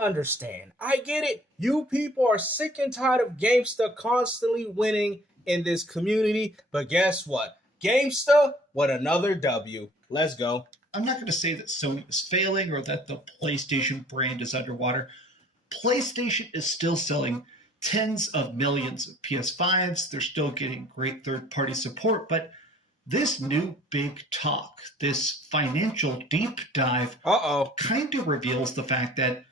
understand. I get it. You people are sick and tired of GameStop constantly winning in this community. But guess what? GameStop, what another W. Let's go. I'm not going to say that Sony is failing or that the PlayStation brand is underwater. PlayStation is still selling tens of millions of PS5s. They're still getting great third-party support, but this new big talk, this financial deep dive, kind of reveals the fact that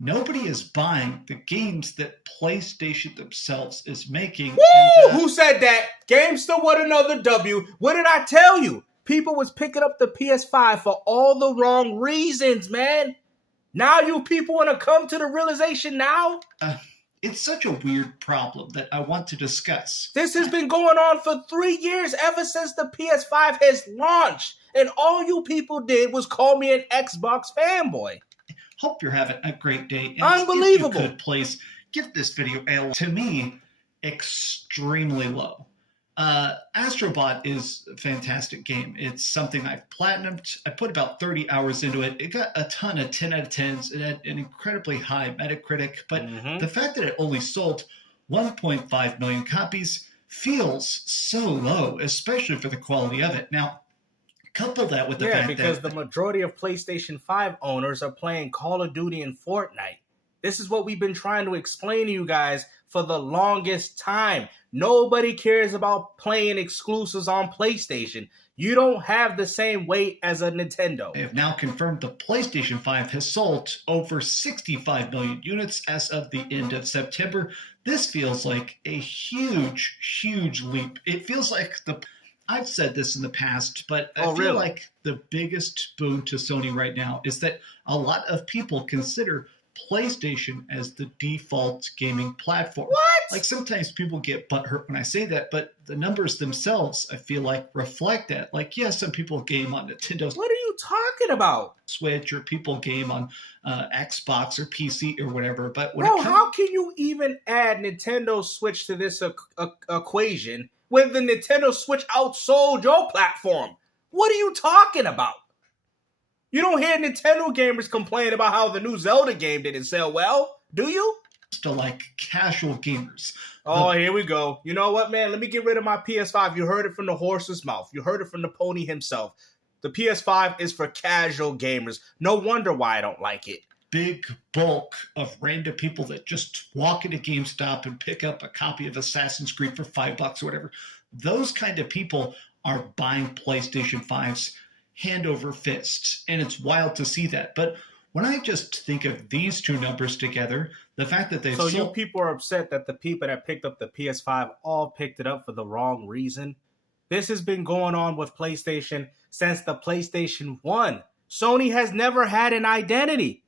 nobody is buying the games that PlayStation themselves is making. Woo! And, who said that? GameStop, what another W. What did I tell you? People was picking up the PS5 for all the wrong reasons, man. Now you people want to come to the realization now? It's such a weird problem that I want to discuss. This has been going on for 3 years, ever since the PS5 has launched. And all you people did was call me an Xbox fanboy. Hope you're having a great day. And unbelievable. If you could, please give this video a, to me, extremely low. Astrobot is a fantastic game. It's something I've platinumed. I put about 30 hours into it. It got a ton of 10 out of 10s. It had an incredibly high Metacritic, but the fact that it only sold 1.5 million copies feels so low, especially for the quality of it. Now, couple that with the fact that... because the majority of PlayStation 5 owners are playing Call of Duty and Fortnite. This is what we've been trying to explain to you guys for the longest time. Nobody cares about playing exclusives on PlayStation. You don't have the same weight as a Nintendo. They have now confirmed the PlayStation 5 has sold over 65 million units as of the end of September. This feels like a huge, huge leap. It feels like I've said this in the past, but I feel like the biggest boon to Sony right now is that a lot of people consider PlayStation as the default gaming platform. What? Like sometimes people get butthurt when I say that, but the numbers themselves, I feel like, reflect that. Like, yes, some people game on Nintendo. What are you talking about? Switch, or people game on Xbox or PC or whatever. But when how can you even add Nintendo Switch to this equation when the Nintendo Switch outsold your platform? What are you talking about? You don't hear Nintendo gamers complain about how the new Zelda game didn't sell well, do you? To like casual gamers. Oh, here we go. You know what, man? Let me get rid of my PS5. You heard it from the horse's mouth. You heard it from the pony himself. The PS5 is for casual gamers. No wonder why I don't like it. Big bulk of random people that just walk into GameStop and pick up a copy of Assassin's Creed for $5 or whatever. Those kind of people are buying PlayStation 5s hand over fist, and it's wild to see that. But when I just think of these two numbers together, the fact that So you people are upset that the people that picked up the PS5 all picked it up for the wrong reason? This has been going on with PlayStation since the PlayStation 1. Sony has never had an identity.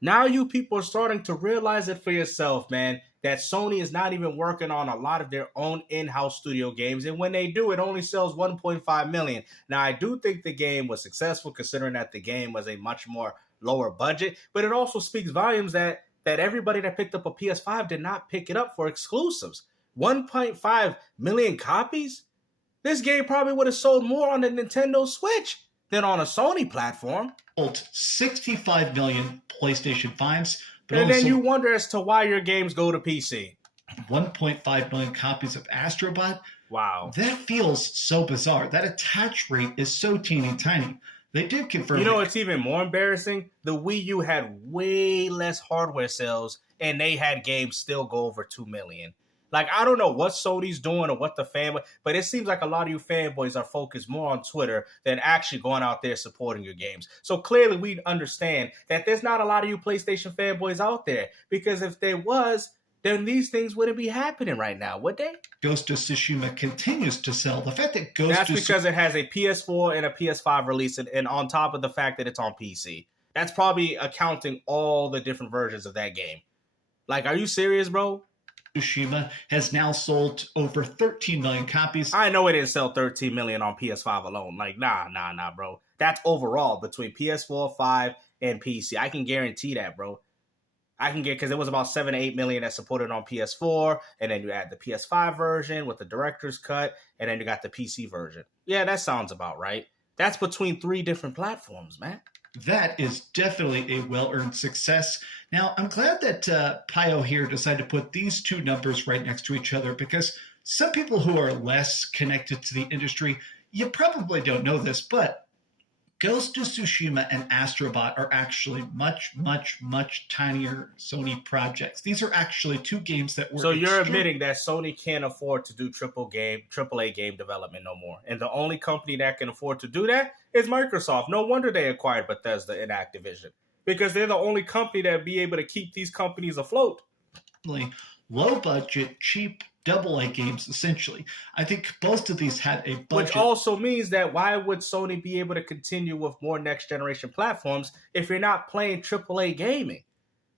Now you people are starting to realize it for yourself, man, that Sony is not even working on a lot of their own in-house studio games. And when they do, it only sells 1.5 million. Now, I do think the game was successful considering that the game was a much more lower budget. But it also speaks volumes that everybody that picked up a PS5 did not pick it up for exclusives. 1.5 million copies? This game probably would have sold more on the Nintendo Switch than on a Sony platform. Sold 65 million PlayStation 5s. But and then you wonder as to why your games go to PC. 1.5 million copies of Astrobot. Wow. That feels so bizarre. That attach rate is so teeny tiny. They did confirm. You know what's even more embarrassing? The Wii U had way less hardware sales, and they had games still go over 2 million. Like, I don't know what Sony's doing or what the fanboy, but it seems like a lot of you fanboys are focused more on Twitter than actually going out there supporting your games. So clearly we understand that there's not a lot of you PlayStation fanboys out there, because if there was, then these things wouldn't be happening right now, would they? Ghost of Tsushima continues to sell. The fact that That's because it has a PS4 and a PS5 release, and on top of the fact that it's on PC. That's probably accounting all the different versions of that game. Like, are you serious, bro? Tsushima has now sold over 13 million copies. I know it didn't sell 13 million on PS5 alone. Like, nah, bro. That's overall between PS4, 5, and PC. I can guarantee that, bro. I can get, because it was about 7 to 8 million that supported on PS4, and then you add the PS5 version with the director's cut, and then you got the PC version. Yeah, that sounds about right. That's between 3 different platforms, man. That is definitely a well-earned success. Now, I'm glad that Pio here decided to put these two numbers right next to each other, because some people who are less connected to the industry, you probably don't know this, but Ghost of Tsushima and Astrobot are actually much, much, much tinier Sony projects. These are actually two games that were. So you're admitting that Sony can't afford to do AAA game development no more, and the only company that can afford to do that is Microsoft. No wonder they acquired Bethesda and Activision, because they're the only company that be able to keep these companies afloat. Low budget, cheap AA games, essentially. I think most of these had a budget. Which also means that why would Sony be able to continue with more next generation platforms if you're not playing AAA gaming?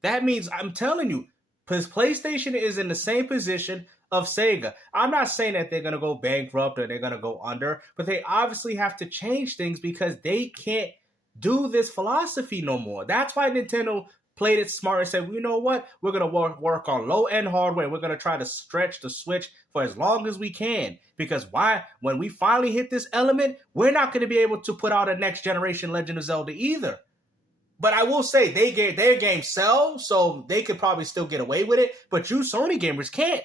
That means, I'm telling you, because PlayStation is in the same position of Sega. I'm not saying that they're going to go bankrupt or they're going to go under, but they obviously have to change things because they can't do this philosophy no more. That's why Nintendo played it smart and said, well, you know what? We're going to work on low-end hardware. We're going to try to stretch the Switch for as long as we can. Because why? When we finally hit this element, we're not going to be able to put out a next-generation Legend of Zelda either. But I will say, their games sell, so they could probably still get away with it. But you Sony gamers can't.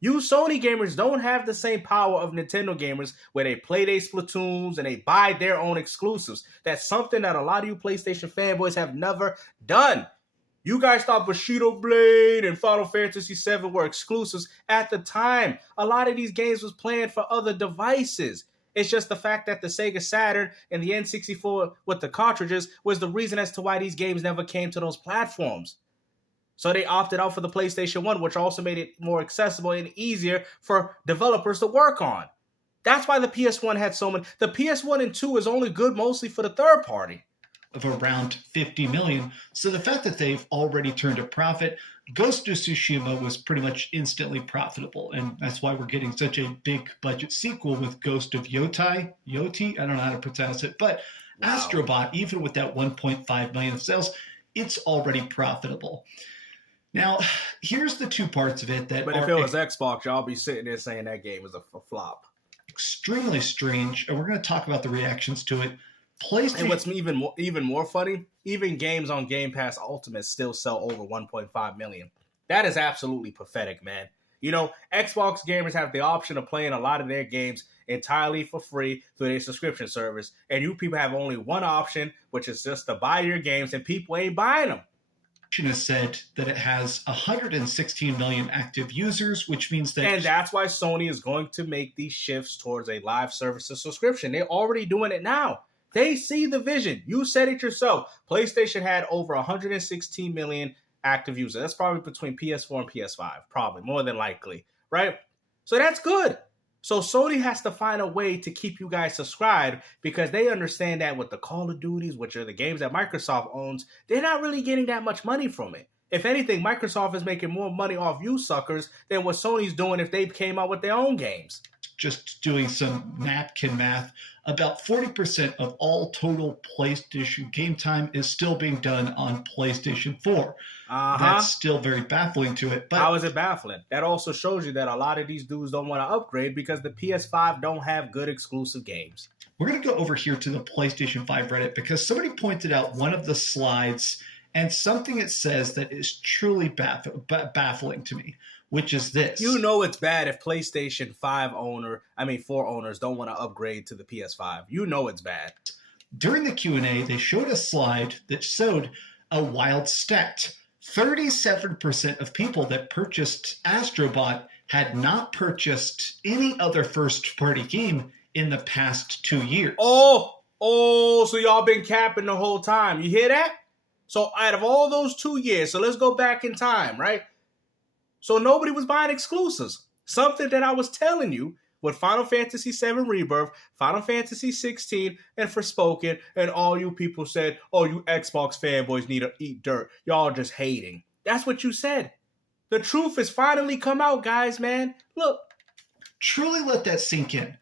You Sony gamers don't have the same power of Nintendo gamers where they play their Splatoons and they buy their own exclusives. That's something that a lot of you PlayStation fanboys have never done. You guys thought Bushido Blade and Final Fantasy VII were exclusives at the time. A lot of these games was planned for other devices. It's just the fact that the Sega Saturn and the N64 with the cartridges was the reason as to why these games never came to those platforms. So they opted out for the PlayStation 1, which also made it more accessible and easier for developers to work on. That's why the PS1 had so many. The PS1 and 2 is only good mostly for the third party. Of around 50 million. So the fact that they've already turned a profit, Ghost of Tsushima was pretty much instantly profitable. And that's why we're getting such a big budget sequel with Ghost of Yoti, I don't know how to pronounce it. But wow. Astrobot, even with that 1.5 million of sales, it's already profitable. Now, here's the two parts of it that. But if it was Xbox, y'all be sitting there saying that game was a flop. Extremely strange, and we're going to talk about the reactions to it. PlayStation. And what's even more funny, even games on Game Pass Ultimate still sell over 1.5 million. That is absolutely pathetic, man. You know, Xbox gamers have the option of playing a lot of their games entirely for free through their subscription service, and you people have only one option, which is just to buy your games, and people ain't buying them. Has said that it has 116 million active users, which means that. And that's why Sony is going to make these shifts towards a live services subscription. They're already doing it now. They see the vision. You said it yourself. PlayStation had over 116 million active users. That's probably between PS4 and PS5, probably, more than likely, right? So that's good. So Sony has to find a way to keep you guys subscribed because they understand that with the Call of Duties, which are the games that Microsoft owns, they're not really getting that much money from it. If anything, Microsoft is making more money off you suckers than what Sony's doing if they came out with their own games. Just doing some napkin math, about 40% of all total PlayStation game time is still being done on PlayStation 4. That's still very baffling to it. But how is it baffling? That also shows you that a lot of these dudes don't want to upgrade because the PS5 don't have good exclusive games. We're going to go over here to the PlayStation 5 Reddit because somebody pointed out one of the slides and something it says that is truly baffling to me, which is this. You know it's bad if PlayStation 4 owners don't want to upgrade to the PS5. You know it's bad. During the Q&A, they showed a slide that showed a wild stat. 37% of people that purchased Astrobot had not purchased any other first-party game in the past 2 years. So y'all been capping the whole time. You hear that? So out of all those 2 years, so let's go back in time, right? So nobody was buying exclusives. Something that I was telling you with Final Fantasy VII Rebirth, Final Fantasy 16, and Forspoken, and all you people said, oh, you Xbox fanboys need to eat dirt. Y'all just hating. That's what you said. The truth has finally come out, guys, man. Look. Truly let that sink in.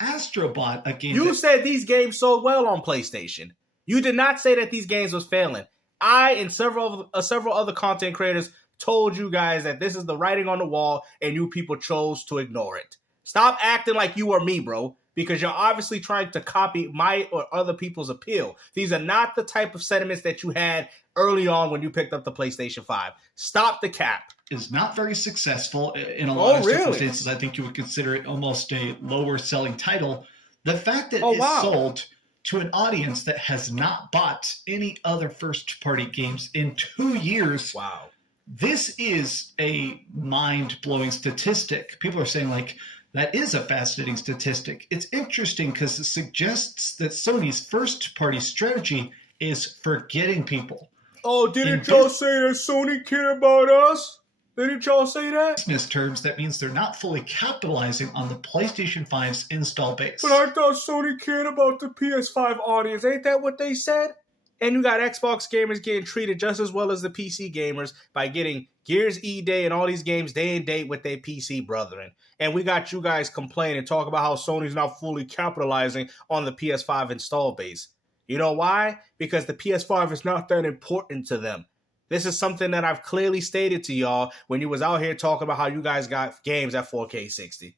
Astrobot, a game You said these games sold well on PlayStation. You did not say that these games was failing. I and several other content creators told you guys that this is the writing on the wall and you people chose to ignore it. Stop acting like you or me, bro, because you're obviously trying to copy my or other people's appeal. These are not the type of sentiments that you had early on when you picked up the PlayStation 5. Stop the cap. Is not very successful in a lot of really? circumstances. I think you would consider it almost a lower selling title. The fact that wow. sold to an audience that has not bought any other first-party games in 2 years. Wow. This is a mind-blowing statistic. People are saying, like, that is a fascinating statistic. It's interesting because it suggests that Sony's first-party strategy is forgetting people. Oh, didn't y'all say that Sony care about us? Didn't y'all say that? In business terms, that means they're not fully capitalizing on the PlayStation 5's install base. But I thought Sony cared about the PS5 audience. Ain't that what they said? And you got Xbox gamers getting treated just as well as the PC gamers by getting Gears E-Day and all these games day and date with their PC brethren. And we got you guys complaining, talk about how Sony's not fully capitalizing on the PS5 install base. You know why? Because the PS5 is not that important to them. This is something that I've clearly stated to y'all when you was out here talking about how you guys got games at 4K 60.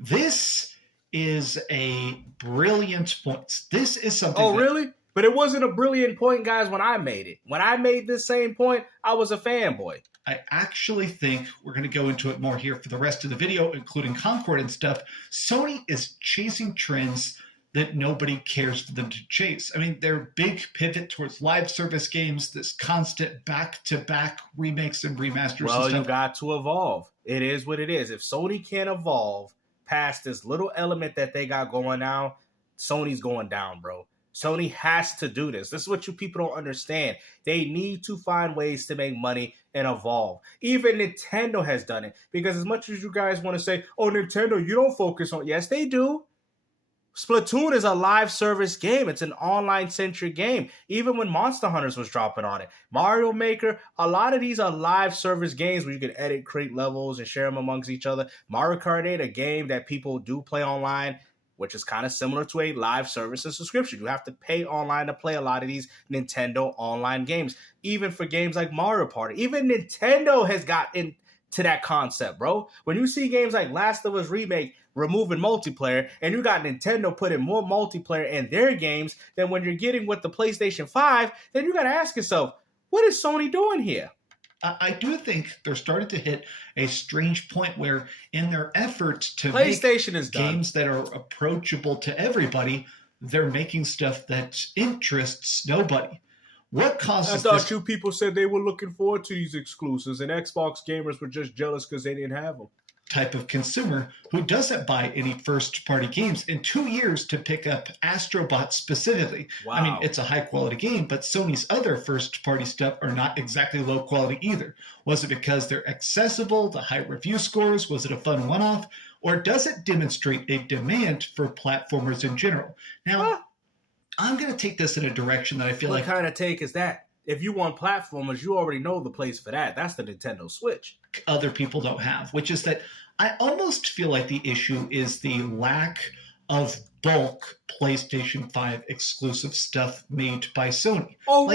This is a brilliant point. This is something. Oh, really? But it wasn't a brilliant point, guys, when I made it. When I made this same point, I was a fanboy. I actually think we're going to go into it more here for the rest of the video, including Concord and stuff. Sony is chasing trends that nobody cares for them to chase. I mean, their big pivot towards live service games, this constant back-to-back remakes and remasters. Well, and stuff. You got to evolve. It is what it is. If Sony can't evolve past this little element that they got going now, Sony's going down, bro. Sony has to do this. This is what you people don't understand. They need to find ways to make money and evolve. Even Nintendo has done it. Because as much as you guys want to say, oh, Nintendo, you don't focus on... Yes, they do. Splatoon is a live service game. It's an online-centric game. Even when Monster Hunters was dropping on it. Mario Maker, a lot of these are live service games where you can edit, create levels, and share them amongst each other. Mario Kart 8, a game that people do play online, which is kind of similar to a live service and subscription. You have to pay online to play a lot of these Nintendo online games. Even for games like Mario Party. Even Nintendo has got into that concept, bro. When you see games like Last of Us Remake removing multiplayer, and you got Nintendo putting more multiplayer in their games than when you're getting with the PlayStation 5, then you got to ask yourself, what is Sony doing here? I do think they're starting to hit a strange point where in their effort to PlayStation make is done. Games that are approachable to everybody, they're making stuff that interests nobody. What causes I thought you people said they were looking forward to these exclusives and Xbox gamers were just jealous because they didn't have them. Type of consumer who doesn't buy any first-party games in 2 years to pick up Astro Bot specifically. Wow. I mean, it's a high-quality game, but Sony's other first-party stuff are not exactly low-quality either. Was it because they're accessible, the high review scores? Was it a fun one-off? Or does it demonstrate a demand for platformers in general? Now, I'm going to take this in a direction that I feel like... What kind of take is that? If you want platformers, you already know the place for that. That's the Nintendo Switch. Other people don't have, which is that I almost feel like the issue is the lack of bulk PlayStation 5 exclusive stuff made by Sony. Oh,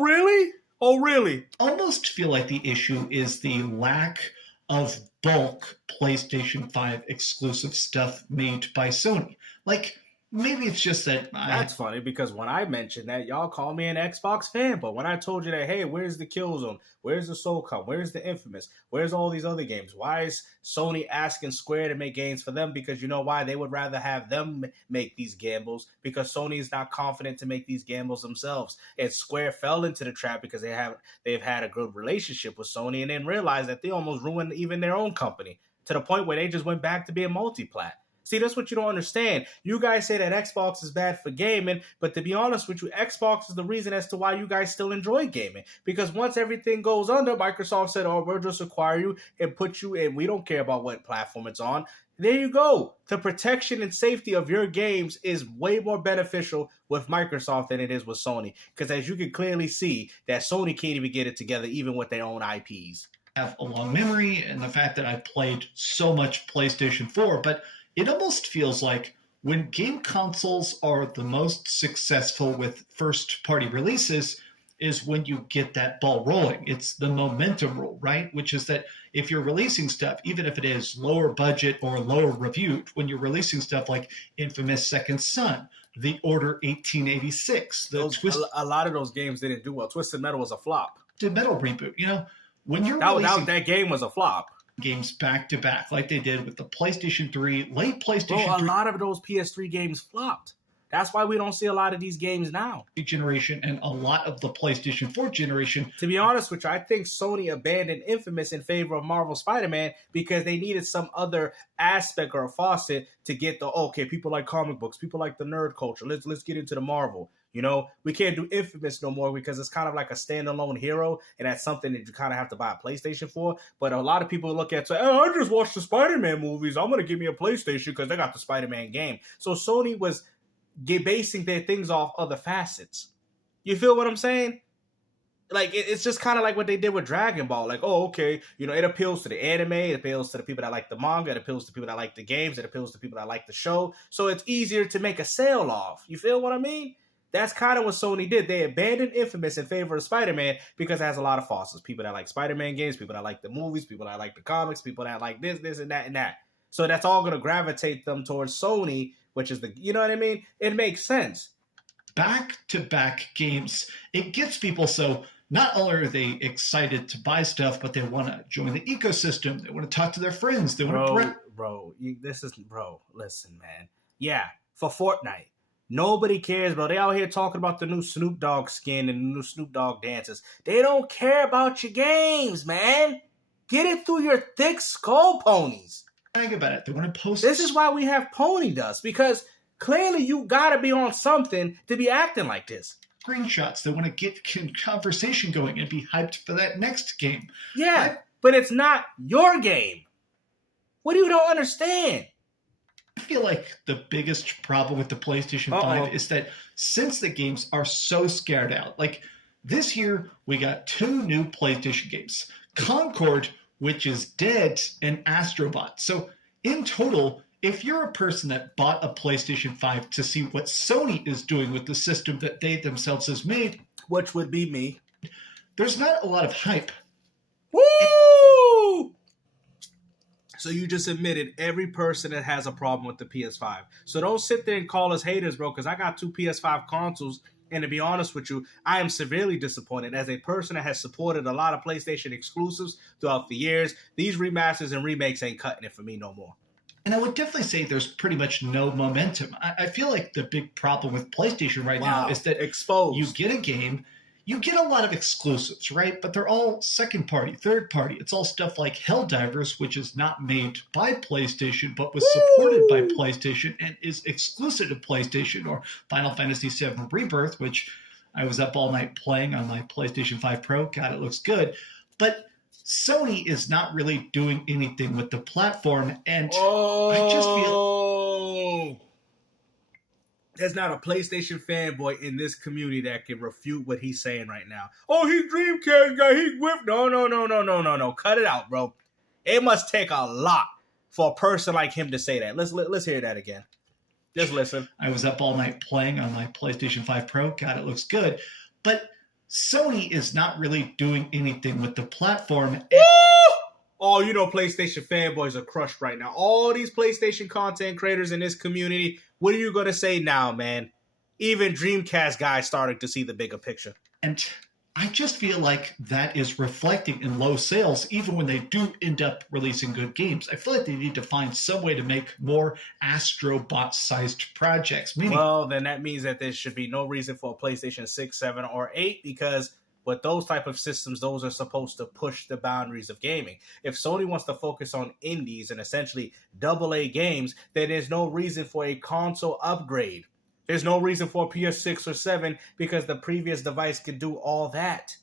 really? Oh, really? Almost feel like the issue is the lack of bulk PlayStation 5 exclusive stuff made by Sony. Like, maybe it's just that... That's funny, because when I mentioned that, y'all call me an Xbox fan. But when I told you that, hey, where's the Killzone? Where's the SOCOM? Where's the Infamous? Where's all these other games? Why is Sony asking Square to make games for them? Because you know why? They would rather have them make these gambles, because Sony is not confident to make these gambles themselves. And Square fell into the trap because they've had a good relationship with Sony and then realized that they almost ruined even their own company to the point where they just went back to being multi-plat. See, that's what you don't understand. You guys say that Xbox is bad for gaming, but to be honest with you, Xbox is the reason as to why you guys still enjoy gaming. Because once everything goes under, Microsoft said, oh, we'll just acquire you and put you in. We don't care about what platform it's on. There you go. The protection and safety of your games is way more beneficial with Microsoft than it is with Sony. Because as you can clearly see, that Sony can't even get it together, even with their own IPs. I have a long memory and the fact that I played so much PlayStation 4, but it almost feels like when game consoles are the most successful with first-party releases, is when you get that ball rolling. It's the momentum rule, right? Which is that if you're releasing stuff, even if it is lower budget or lower reviewed, when you're releasing stuff like Infamous Second Son, The Order 1886, a lot of those games didn't do well. Twisted Metal was a flop. The Metal reboot, when you're that game was a flop. Games back to back, like they did with the PlayStation 3, late PlayStation 3. A lot of those PS3 games flopped. That's why we don't see a lot of these games now. Generation and a lot of the PlayStation 4 generation. To be honest with you, I think Sony abandoned Infamous in favor of Marvel Spider-Man because they needed some other aspect or a faucet to get people like comic books, people like the nerd culture. Let's get into the Marvel. We can't do Infamous no more because it's kind of like a standalone hero, and that's something that you kind of have to buy a PlayStation for. But a lot of people look at say, I just watched the Spider-Man movies. I'm going to give me a PlayStation because they got the Spider-Man game. So Sony was basing their things off other facets. You feel what I'm saying? Like, it's just kind of like what they did with Dragon Ball. Like, it appeals to the anime, it appeals to the people that like the manga, it appeals to people that like the games, it appeals to people that like the show. So it's easier to make a sale off. You feel what I mean? That's kind of what Sony did. They abandoned Infamous in favor of Spider-Man because it has a lot of faucets. People that like Spider-Man games, people that like the movies, people that like the comics, people that like this, and that, and that. So that's all going to gravitate them towards Sony, which is you know what I mean? It makes sense. Back-to-back games. It gets people so not only are they excited to buy stuff, but they want to join the ecosystem. They want to talk to their friends. They want to... Listen, man. Yeah, for Fortnite. Nobody cares, bro. They out here talking about the new Snoop Dogg skin and the new Snoop Dogg dances. They don't care about your games, man. Get it through your thick skull, ponies. Think about it. They want to post... This is why we have pony dust, because clearly you got to be on something to be acting like this. Screenshots. They want to get conversation going and be hyped for that next game. Yeah, but it's not your game. What do you don't understand? I feel like the biggest problem with the PlayStation 5 is that since the games are so scared out, like this year we got 2 new PlayStation games. Concord, which is dead, and Astrobot. So in total, if you're a person that bought a PlayStation 5 to see what Sony is doing with the system that they themselves has made, which would be me, there's not a lot of hype. Woo! So you just admitted every person that has a problem with the PS5. So don't sit there and call us haters, bro, because I got 2 PS5 consoles, and to be honest with you, I am severely disappointed. As a person that has supported a lot of PlayStation exclusives throughout the years, these remasters and remakes ain't cutting it for me no more. And I would definitely say there's pretty much no momentum. I feel like the big problem with PlayStation right now is that you get a game, you get a lot of exclusives, right? But they're all second party, third party. It's all stuff like Helldivers, which is not made by PlayStation, but was supported by PlayStation and is exclusive to PlayStation, or Final Fantasy VII Rebirth, which I was up all night playing on my PlayStation 5 Pro. God, it looks good. But Sony is not really doing anything with the platform, and I just feel... There's not a PlayStation fanboy in this community that can refute what he's saying right now. Oh, he's Dreamcast guy. He's whipped. No. Cut it out, bro. It must take a lot for a person like him to say that. Let's hear that again. Just listen. I was up all night playing on my PlayStation 5 Pro. God, it looks good. But Sony is not really doing anything with the platform. Oh, PlayStation fanboys are crushed right now. All these PlayStation content creators in this community, what are you going to say now, man? Even Dreamcast guys starting to see the bigger picture. And I just feel like that is reflecting in low sales, even when they do end up releasing good games. I feel like they need to find some way to make more Astrobot-sized projects. Well, then that means that there should be no reason for a PlayStation 6, 7, or 8, because with those type of systems, those are supposed to push the boundaries of gaming. If Sony wants to focus on indies and essentially AA games, then there's no reason for a console upgrade. There's no reason for a PS6 or 7 because the previous device can do all that.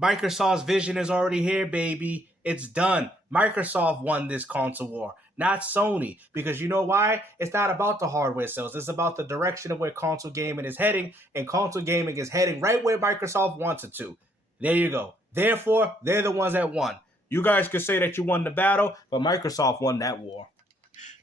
Microsoft's vision is already here, baby. It's done. Microsoft won this console war, not Sony. Because you know why? It's not about the hardware sales. It's about the direction of where console gaming is heading. And console gaming is heading right where Microsoft wants it to. There you go. Therefore, they're the ones that won. You guys could say that you won the battle, but Microsoft won that war.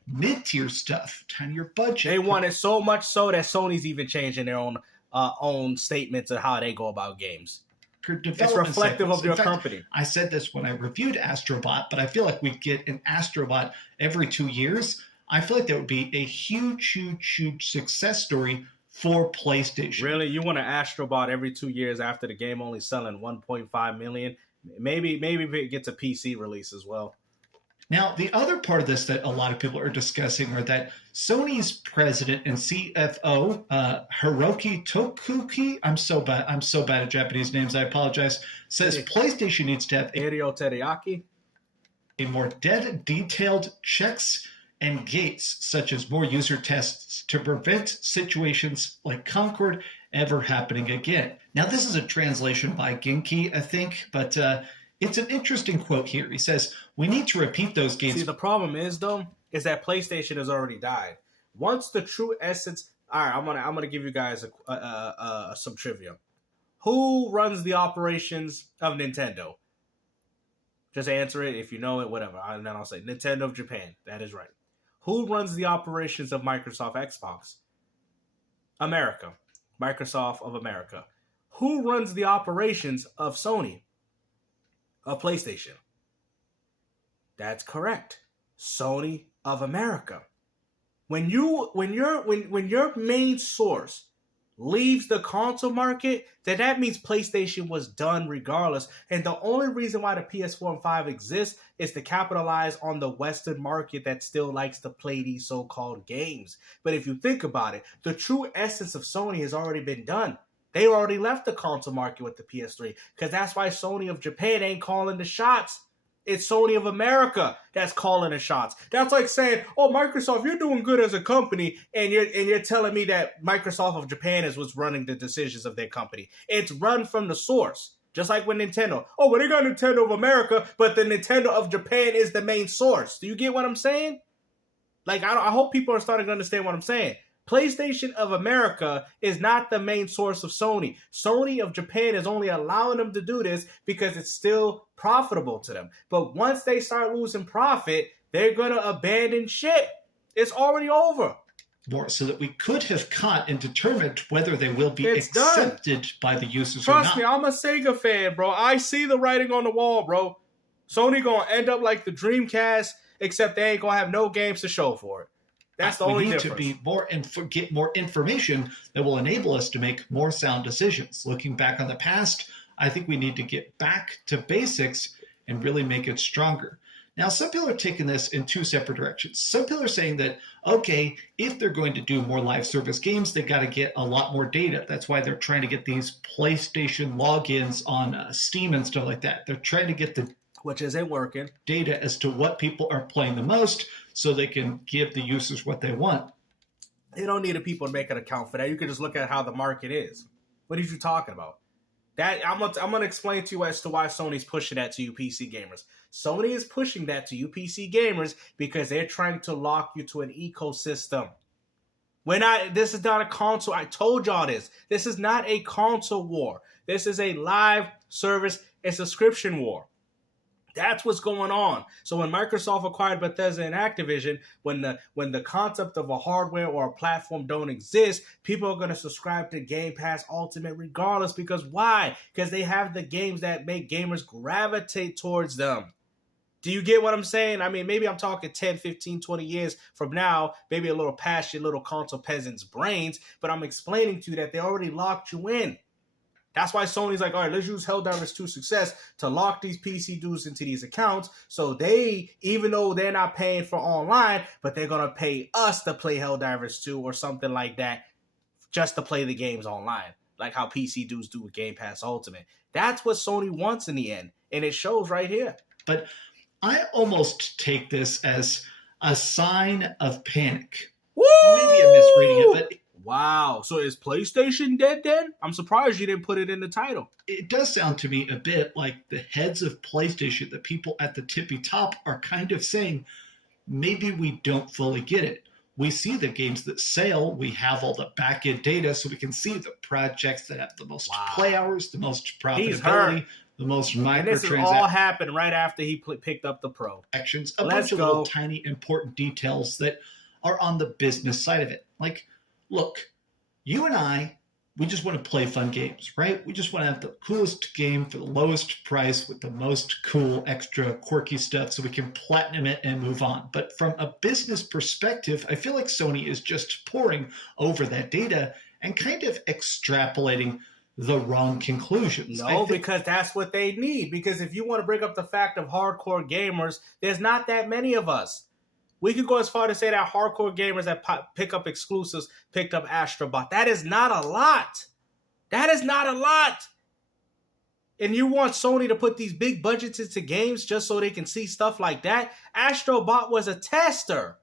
Mid-tier stuff, tinier budget. They won it so much so that Sony's even changing their own own statements of how they go about games. It's Development reflective cycles. of your In fact, company. I said this when I reviewed Astrobot, but I feel like we get an Astrobot every 2 years. I feel like that would be a huge, huge, huge success story for PlayStation. Really? You want an Astrobot every 2 years after the game only selling 1.5 million? Maybe if it gets a PC release as well. Now, the other part of this that a lot of people are discussing are that Sony's president and CFO, Hiroki Tokuki, I'm so bad at Japanese names, I apologize, says PlayStation needs to have Hideo Teriyaki? a more detailed checks and gates, such as more user tests, to prevent situations like Concord ever happening again. Now, this is a translation by Genki, I think, but it's an interesting quote here. He says, we need to repeat those games. See, the problem is, though, is that PlayStation has already died. Once the true essence... All right, I'm gonna give you guys some trivia. Who runs the operations of Nintendo? Just answer it if you know it, whatever. And then I'll say Nintendo of Japan. That is right. Who runs the operations of Microsoft Xbox? America. Microsoft of America. Who runs the operations of Sony? Of PlayStation. That's correct. Sony of America. When your main source leaves the console market, then that means PlayStation was done regardless. And the only reason why the PS4 and 5 exists is to capitalize on the Western market that still likes to play these so-called games. But if you think about it, the true essence of Sony has already been done. They already left the console market with the PS3, because that's why Sony of Japan ain't calling the shots. It's Sony of America that's calling the shots. That's like saying, "Oh, Microsoft, you're doing good as a company," and you're telling me that Microsoft of Japan is what's running the decisions of their company. It's run from the source, just like with Nintendo. Oh, well, they got Nintendo of America, but the Nintendo of Japan is the main source. Do you get what I'm saying? Like, I hope people are starting to understand what I'm saying. PlayStation of America is not the main source of Sony. Sony of Japan is only allowing them to do this because it's still profitable to them. But once they start losing profit, they're going to abandon ship. It's already over. More so that we could have caught and determined whether they will be accepted by the users or not. Trust me, I'm a Sega fan, bro. I see the writing on the wall, bro. Sony going to end up like the Dreamcast, except they ain't going to have no games to show for it. That's the only difference. We need to be get more information that will enable us to make more sound decisions. Looking back on the past, I think we need to get back to basics and really make it stronger. Now, some people are taking this in two separate directions. Some people are saying that, okay, if they're going to do more live service games, they've got to get a lot more data. That's why they're trying to get these PlayStation logins on Steam and stuff like that. They're trying to get the which isn't working. Data as to what people are playing the most so they can give the users what they want. You don't need people to make an account for that. You can just look at how the market is. What are you talking about? That I'm gonna explain to you as to why Sony's pushing that to you PC gamers. Sony is pushing that to you PC gamers because they're trying to lock you to an ecosystem. This is not a console. I told y'all this. This is not a console war. This is a live service and subscription war. That's what's going on. So when Microsoft acquired Bethesda and Activision, when the concept of a hardware or a platform don't exist, people are going to subscribe to Game Pass Ultimate regardless. Because why? Because they have the games that make gamers gravitate towards them. Do you get what I'm saying? I mean, maybe I'm talking 10, 15, 20 years from now, maybe a little past your little console peasants' brains, but I'm explaining to you that they already locked you in. That's why Sony's like, all right, let's use Helldivers 2 success to lock these PC dudes into these accounts. So they, even though they're not paying for online, but they're going to pay us to play Helldivers 2 or something like that just to play the games online. Like how PC dudes do with Game Pass Ultimate. That's what Sony wants in the end. And it shows right here. But I almost take this as a sign of panic. Woo! Maybe I'm misreading it, but... Wow. So is PlayStation dead then? I'm surprised you didn't put it in the title. It does sound to me a bit like the heads of PlayStation, the people at the tippy top, are kind of saying, maybe we don't fully get it. We see the games that sell. We have all the back-end data so we can see the projects that have the most play hours, the most profitability, the most microtransactions. And this all happened right after he picked up the Pro. A bunch of little tiny important details that are on the business side of it. Like, look, you and I, we just want to play fun games, right? We just want to have the coolest game for the lowest price with the most cool, extra, quirky stuff so we can platinum it and move on. But from a business perspective, I feel like Sony is just poring over that data and kind of extrapolating the wrong conclusions. No, because that's what they need. Because if you want to bring up the fact of hardcore gamers, there's not that many of us. We could go as far to say that hardcore gamers that pick up exclusives picked up Astrobot. That is not a lot. That is not a lot. And you want Sony to put these big budgets into games just so they can see stuff like that? Astrobot was a tester.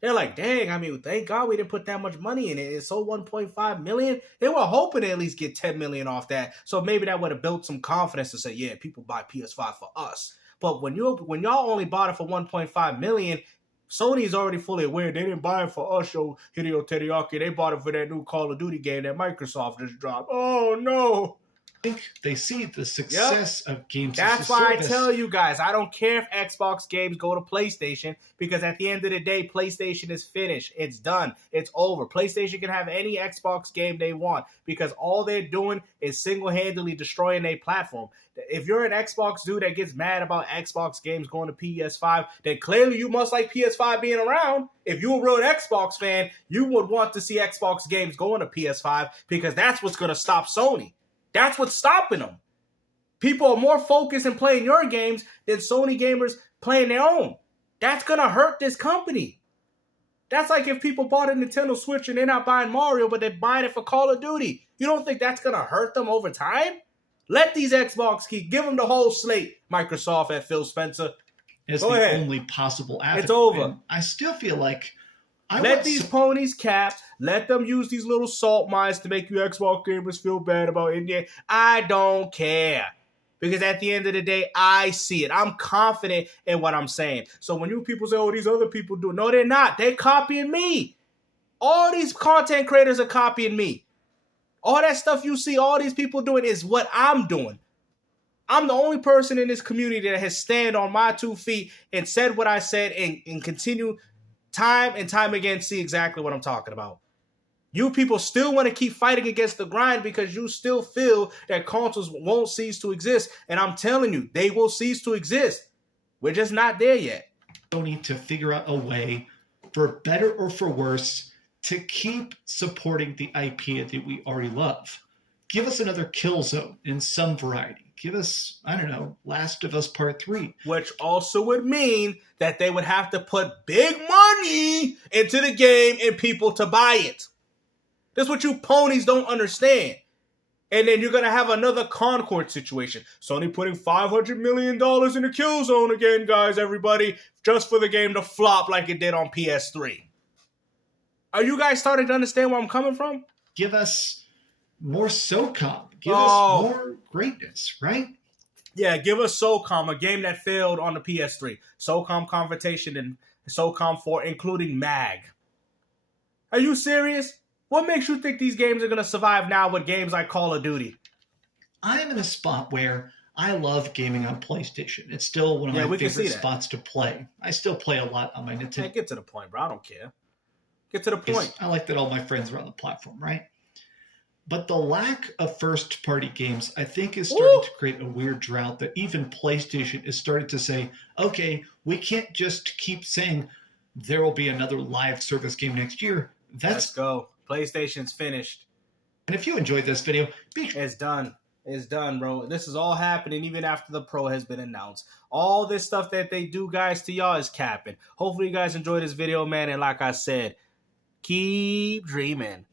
They're like, dang, I mean, thank God we didn't put that much money in it. It sold 1.5 million. They were hoping to at least get 10 million off that. So maybe that would have built some confidence to say, yeah, people buy PS5 for us. But when y'all only bought it for 1.5 million, Sony's already fully aware they didn't buy it for us, yo, Hideo Teriyaki. They bought it for that new Call of Duty game that Microsoft just dropped. Oh, no. I think they see the success of games. That's why I tell you guys, I don't care if Xbox games go to PlayStation, because at the end of the day, PlayStation is finished. It's done. It's over. PlayStation can have any Xbox game they want, because all they're doing is single-handedly destroying their platform. If you're an Xbox dude that gets mad about Xbox games going to PS5, then clearly you must like PS5 being around. If you're a real Xbox fan, you would want to see Xbox games going to PS5, because that's what's going to stop Sony. That's what's stopping them. People are more focused in playing your games than Sony gamers playing their own. That's going to hurt this company. That's like if people bought a Nintendo Switch and they're not buying Mario, but they're buying it for Call of Duty. You don't think that's going to hurt them over time? Let these Xbox give them the whole slate, Microsoft and Phil Spencer. It's the only possible avenue. It's over. And I still feel like let these ponies cap. Let them use these little salt mines to make you Xbox gamers feel bad about India. I don't care. Because at the end of the day, I see it. I'm confident in what I'm saying. So when you people say, oh, these other people do it. No, they're not. They're copying me. All these content creators are copying me. All that stuff you see all these people doing is what I'm doing. I'm the only person in this community that has stand on my 2 feet and said what I said and continue time and time again see exactly what I'm talking about. You people still want to keep fighting against the grind because you still feel that consoles won't cease to exist. And I'm telling you, they will cease to exist. We're just not there yet. We need to figure out a way, for better or for worse, to keep supporting the IP that we already love. Give us another Killzone in some variety. Give us, I don't know, Last of Us Part 3. Which also would mean that they would have to put big money into the game and people to buy it. That's what you ponies don't understand. And then you're going to have another Concord situation. Sony putting $500 million in the Killzone again, guys, everybody, just for the game to flop like it did on PS3. Are you guys starting to understand where I'm coming from? Give us more SOCOM. Give us more greatness, right? Yeah, give us SOCOM, a game that failed on the PS3. SOCOM Confrontation and SOCOM 4, including MAG. Are you serious? What makes you think these games are going to survive now with games like Call of Duty? I'm in a spot where I love gaming on PlayStation. It's still one of my favorite spots to play. I still play a lot on my Nintendo. Hey, get to the point, bro. I don't care. Get to the point. I like that all my friends are on the platform, right? But the lack of first-party games, I think, is starting to create a weird drought that even PlayStation is starting to say, okay, we can't just keep saying there will be another live service game next year. Let's go. PlayStation's finished. And if you enjoyed this video, it's done. It's done, bro. This is all happening even after the Pro has been announced. All this stuff that they do, guys, to y'all is capping. Hopefully you guys enjoyed this video, man. And like I said, keep dreaming.